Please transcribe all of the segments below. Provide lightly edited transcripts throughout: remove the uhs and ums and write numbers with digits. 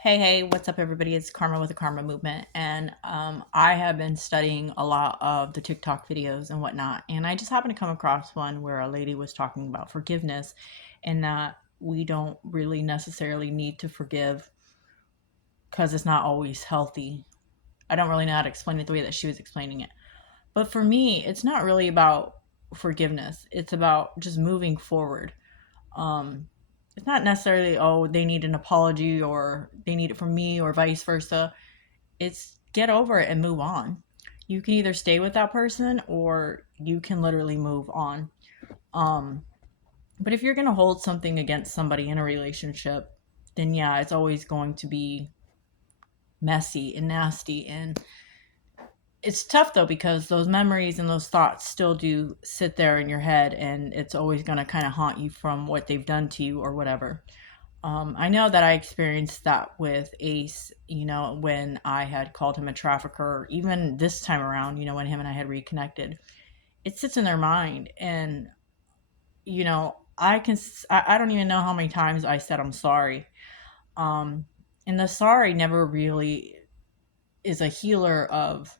Hey, what's up, everybody? It's Karma with the Karma Movement. And I have been studying a lot of the TikTok videos and whatnot. And I just happened to come across one where a lady was talking about forgiveness and that we don't really necessarily need to forgive because it's not always healthy. I don't really know how to explain it the way that she was explaining it. But for me, it's not really about forgiveness, it's about just moving forward. Um, it's not necessarily, oh, they need an apology or they need it from me or vice versa. It's get over it and move on. You can either stay with that person or you can literally move on. Um, but if you're going to hold something against somebody in a relationship, then yeah, it's always going to be messy and nasty. And it's tough though, because those memories and those thoughts still do sit there in your head, and it's always going to kind of haunt you from what they've done to you or whatever. I know that I experienced that with Ace, when I had called him a trafficker, even this time around, when him and I had reconnected. It sits in their mind. And, I don't even know how many times I said I'm sorry. Um, and the sorry never really is a healer of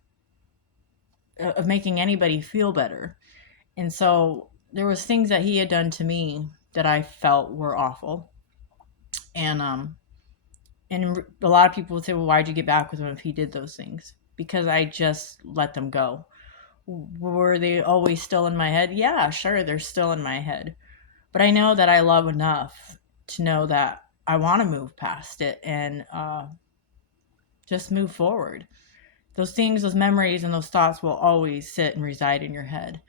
making anybody feel better. And so there was things that he had done to me that I felt were awful. And a lot of people would say, well, why'd you get back with him if he did those things? Because I just let them go. Were they always still in my head? Yeah, sure, they're still in my head. But I know that I love enough to know that I want to move past it and just move forward. Those things, those memories, and those thoughts will always sit and reside in your head.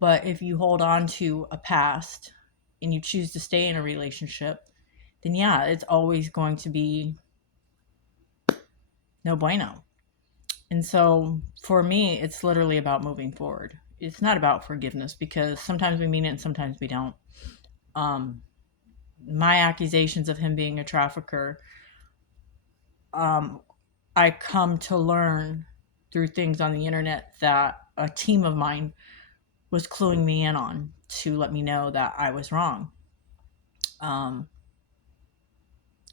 But if you hold on to a past and you choose to stay in a relationship, then yeah, it's always going to be no bueno. And so for me, it's literally about moving forward. It's not about forgiveness, because sometimes we mean it and sometimes we don't. Um, my accusations of him being a trafficker, um, I come to learn through things on the internet that a team of mine was cluing me in on to let me know that I was wrong. Um,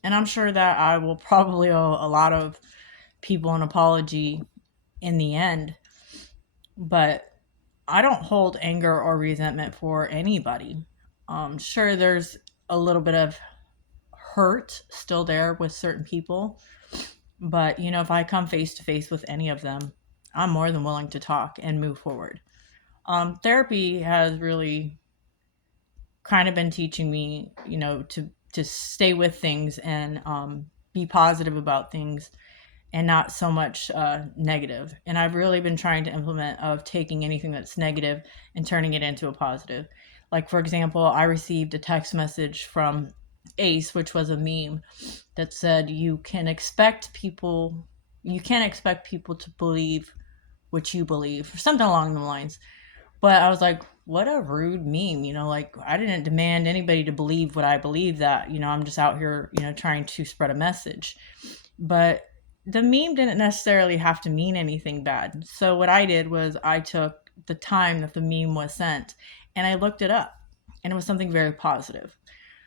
and I'm sure that I will probably owe a lot of people an apology in the end, but I don't hold anger or resentment for anybody. Sure, there's a little bit of hurt still there with certain people, but if I come face to face with any of them, I'm more than willing to talk and move forward. Therapy has really kind of been teaching me, to stay with things and be positive about things and not so much negative. And I've really been trying to implement of taking anything that's negative and turning it into a positive. Like, for example, I received a text message from Ace, which was a meme that said, you can't expect people to believe what you believe, or something along the lines. But I was like, what a rude meme, like, I didn't demand anybody to believe what I believe, that, I'm just out here, trying to spread a message. But the meme didn't necessarily have to mean anything bad. So what I did was I took the time that the meme was sent and I looked it up, and it was something very positive.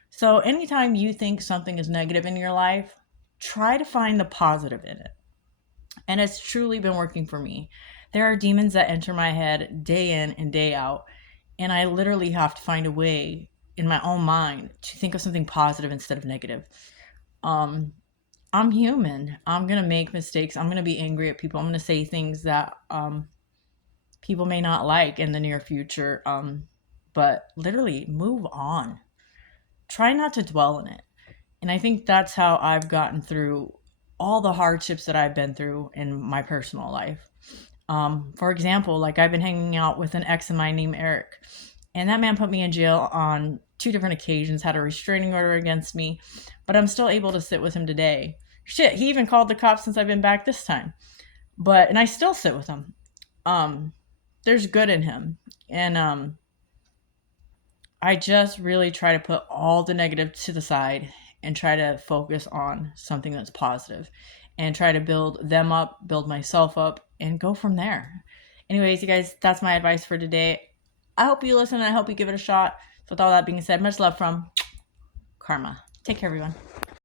So anytime you think something is negative in your life, try to find the positive in it. And it's truly been working for me. There are demons that enter my head day in and day out, and I literally have to find a way in my own mind to think of something positive instead of negative. Um, I'm human. I'm gonna make mistakes. I'm gonna be angry at people. I'm gonna say things that people may not like in the near future. But literally move on. Try not to dwell in it. And I think that's how I've gotten through all the hardships that I've been through in my personal life. For example, like, I've been hanging out with an ex of mine named Eric, and that man put me in jail on two different occasions, had a restraining order against me, but I'm still able to sit with him today. Shit, he even called the cops since I've been back this time. And I still sit with him. Um, there's good in him. And I just really try to put all the negative to the side and try to focus on something that's positive and try to build them up, build myself up, and go from there. Anyways, you guys, that's my advice for today. I hope you listen and I hope you give it a shot. So, with all that being said, much love from Karma. Take care, everyone.